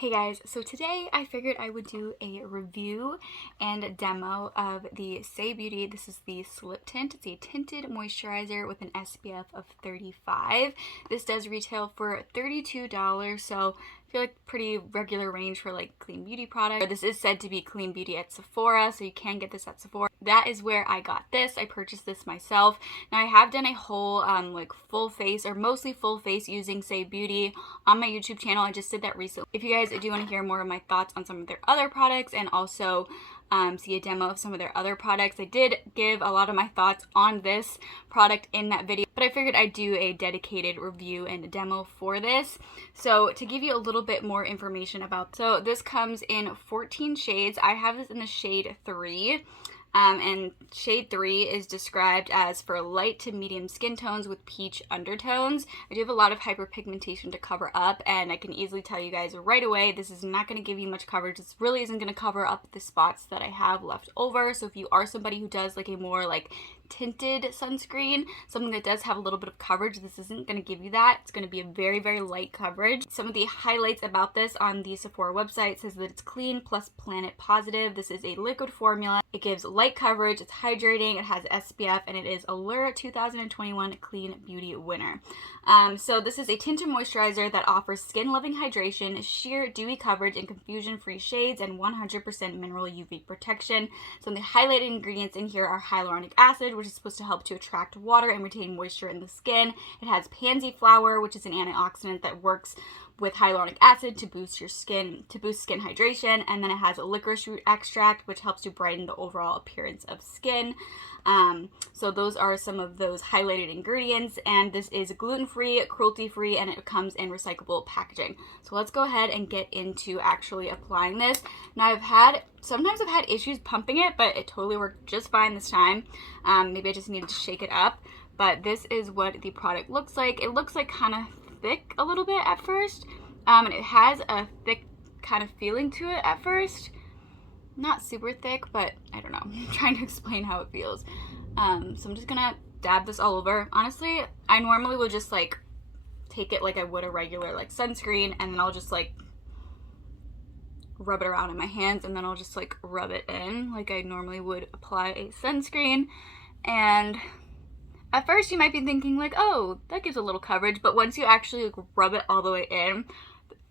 Hey guys, so today I figured I would do a review and demo of the Saie Beauty. This is the Slip Tint. It's a tinted moisturizer with an SPF of 35. This does retail for $32, so I feel like pretty regular range for like clean beauty products. This is said to be clean beauty at Sephora, so you can get this at Sephora. That is where I got this. I purchased this myself. Now I have done a whole like full face or mostly full face using Saie Beauty on my YouTube channel. I just did that recently. If you guys do want to hear more of my thoughts on some of their other products and also see a demo of some of their other products, I did give a lot of my thoughts on this product in that video, but I figured I'd do a dedicated review and a demo for this. So to give you a little bit more information about, so this comes in 14 shades. I have this in the shade 3. And shade 3 is described as for light to medium skin tones with peach undertones. I do have a lot of hyperpigmentation to cover up, and I can easily tell you guys right away, this is not going to give you much coverage. This really isn't going to cover up the spots that I have left over. So if you are somebody who does like a more like tinted sunscreen, something that does have a little bit of coverage, this isn't going to give you that. It's going to be a very, very light coverage. Some of the highlights about this on the Sephora website says that it's clean plus planet positive. This is a liquid formula. It gives light coverage, it's hydrating, it has SPF, and it is Allure 2021 Clean Beauty winner. So this is a tinted moisturizer that offers skin-loving hydration, sheer dewy coverage, and confusion-free shades, and 100% mineral UV protection. Some of the highlighted ingredients in here are hyaluronic acid, which is supposed to help to attract water and retain moisture in the skin. It has pansy flower, which is an antioxidant that works with hyaluronic acid to boost your skin, skin hydration, and then it has a licorice root extract, which helps to brighten the overall appearance of skin. So those are some of those highlighted ingredients, and this is gluten-free, cruelty-free, and it comes in recyclable packaging. So let's go ahead and get into actually applying this. Now sometimes I've had issues pumping it, but it totally worked just fine this time. Maybe I just needed to shake it up, but this is what the product looks like. It looks like kind of thick a little bit at first, and it has a thick kind of feeling to it at first. Not super thick, but I don't know. I'm trying to explain how it feels. So I'm just gonna dab this all over. Honestly, I normally would just like take it like I would a regular like sunscreen, and then I'll just like rub it around in my hands, and then I'll just like rub it in like I normally would apply a sunscreen. And at first you might be thinking like, oh, that gives a little coverage, but once you actually like rub it all the way in,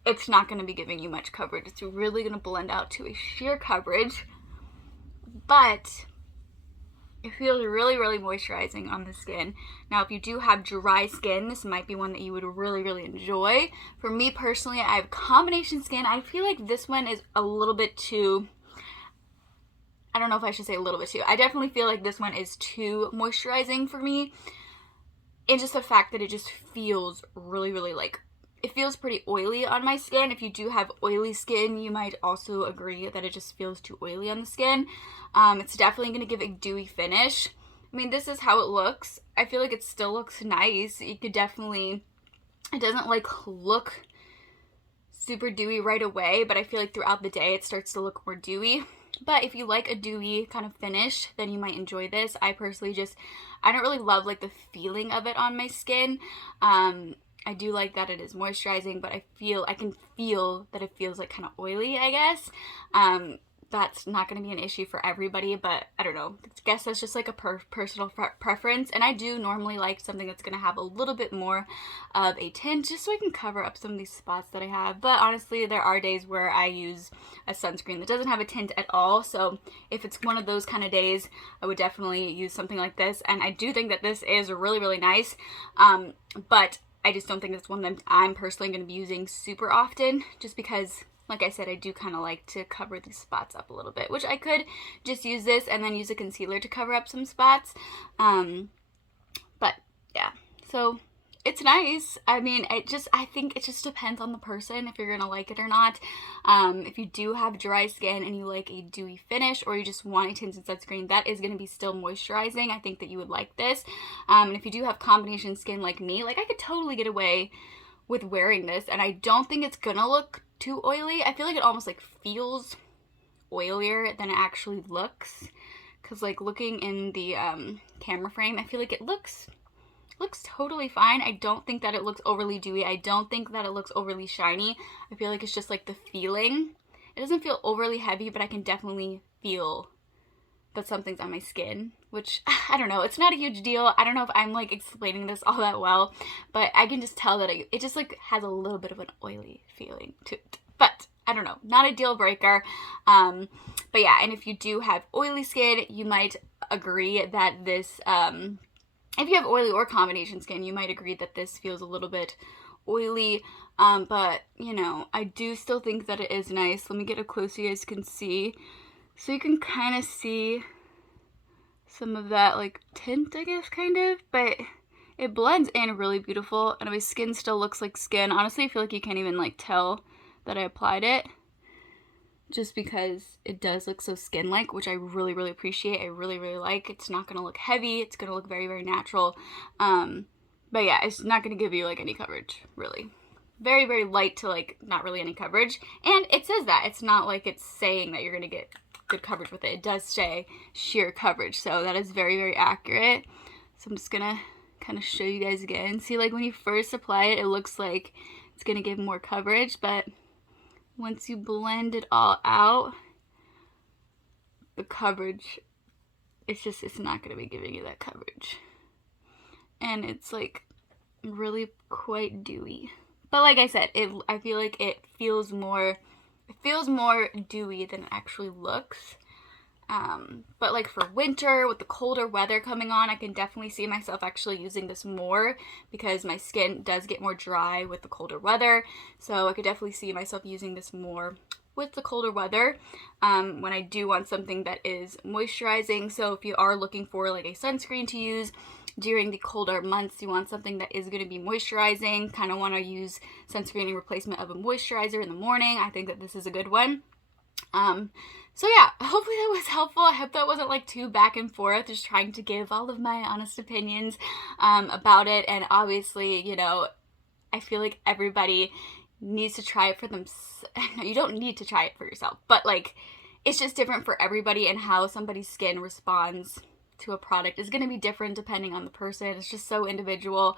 it's not going to be giving you much coverage. It's really going to blend out to a sheer coverage, but it feels really, really moisturizing on the skin. Now, if you do have dry skin, this might be one that you would really, really enjoy. For me personally, I have combination skin. I feel like this one is a little bit too, I don't know if I should say a little bit too. I definitely feel like this one is too moisturizing for me. And just the fact that it just feels really, really like, it feels pretty oily on my skin. If you do have oily skin, you might also agree that it just feels too oily on the skin. It's definitely going to give a dewy finish. I mean, this is how it looks. I feel like it still looks nice. You could definitely, it doesn't like look super dewy right away, but I feel like throughout the day it starts to look more dewy. But if you like a dewy kind of finish, then you might enjoy this. I personally I don't really love like the feeling of it on my skin. I do like that it is moisturizing, but I can feel that it feels like kind of oily, I guess. That's not going to be an issue for everybody, but I don't know. I guess that's just like a personal preference. And I do normally like something that's going to have a little bit more of a tint, just so I can cover up some of these spots that I have. But honestly, there are days where I use a sunscreen that doesn't have a tint at all. So if it's one of those kind of days, I would definitely use something like this. And I do think that this is really, really nice. But I just don't think it's one that I'm personally going to be using super often, just because, like I said, I do kind of like to cover these spots up a little bit, which I could just use this and then use a concealer to cover up some spots. But yeah, so it's nice. I mean, I think it just depends on the person if you're going to like it or not. If you do have dry skin and you like a dewy finish, or you just want a tinted sunscreen that is going to be still moisturizing, I think that you would like this. And if you do have combination skin like me, like I could totally get away with wearing this, and I don't think it's going to look too oily. I feel like it almost like feels oilier than it actually looks, because like looking in the camera frame, I feel like it looks looks totally fine. I don't think that it looks overly dewy. I don't think that it looks overly shiny. I feel like it's just like the feeling. It doesn't feel overly heavy, but I can definitely feel that something's on my skin, which I don't know. It's not a huge deal. I don't know if I'm like explaining this all that well, but I can just tell that it just like has a little bit of an oily feeling to it. But I don't know, not a deal breaker. But yeah, and if you do have oily skin, you might agree that this, if you have oily or combination skin, you might agree that this feels a little bit oily. But you know, I do still think that it is nice. Let me get up close so you guys can see. So you can kind of see some of that like tint, I guess, kind of, but it blends in really beautiful, and my skin still looks like skin. Honestly, I feel like you can't even like tell that I applied it, just because it does look so skin-like, which I really, really appreciate. I really, really like. It's not going to look heavy. It's going to look very, very natural. But yeah, it's not going to give you like any coverage, really. Very, very light to like not really any coverage. And it says that. It's not like it's saying that you're going to get good coverage with it. It does say sheer coverage, so that is very, very accurate. So I'm just going to kind of show you guys again. See, like when you first apply it, it looks like it's going to give more coverage, but once you blend it all out, the coverage, it's not going to be giving you that coverage. And it's like really quite dewy. But like I said, I feel like it feels more dewy than it actually looks. But like for winter, with the colder weather coming on, I can definitely see myself actually using this more, because my skin does get more dry with the colder weather. So I could definitely see myself using this more with the colder weather, when I do want something that is moisturizing. So if you are looking for like a sunscreen to use during the colder months, you want something that is going to be moisturizing, kind of want to use sunscreen in replacement of a moisturizer in the morning, I think that this is a good one. So yeah, hopefully that was helpful. I hope that wasn't like too back and forth, just trying to give all of my honest opinions about it. And obviously, you know, I feel like everybody needs to try it for themselves. You don't need to try it for yourself, but like it's just different for everybody, and how somebody's skin responds to a product is going to be different depending on the person. It's just so individual.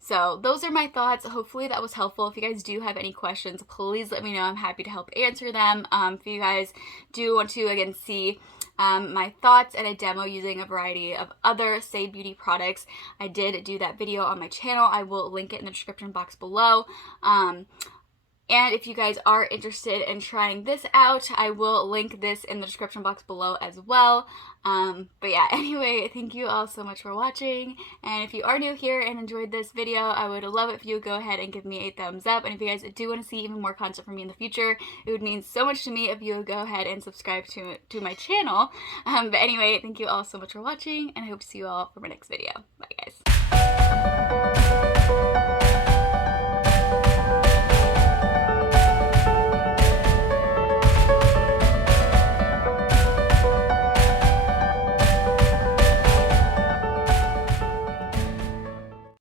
So those are my thoughts. Hopefully that was helpful. If you guys do have any questions, please let me know. I'm happy to help answer them. If you guys do want to, again, see my thoughts and a demo using a variety of other Saie Beauty products, I did do that video on my channel. I will link it in the description box below. And if you guys are interested in trying this out, I will link this in the description box below as well. But yeah, anyway, thank you all so much for watching. And if you are new here and enjoyed this video, I would love it if you would go ahead and give me a thumbs up. And if you guys do want to see even more content from me in the future, it would mean so much to me if you would go ahead and subscribe to my channel. But anyway, thank you all so much for watching, and I hope to see you all for my next video. Bye, guys.